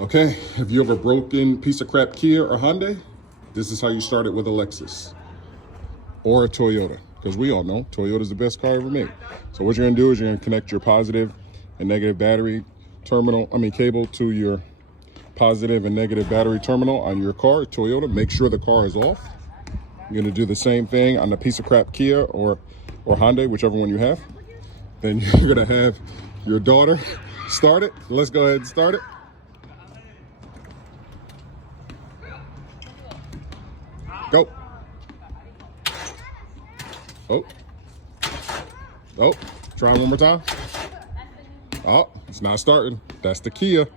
Okay, have you ever broken piece of crap Kia or Hyundai? This is how you start it with a Lexus or a Toyota, because we all know Toyota's the best car ever made. So what you're gonna do is you're gonna connect your positive and negative battery cable to your positive and negative battery terminal on your car, Toyota. Make sure the car is off. You're gonna do the same thing on the piece of crap Kia or Hyundai, whichever one you have. Then you're gonna have your daughter start it. Let's go ahead and start it. Go. Oh. Oh. Try one more time. Oh, it's not starting. That's the Kia.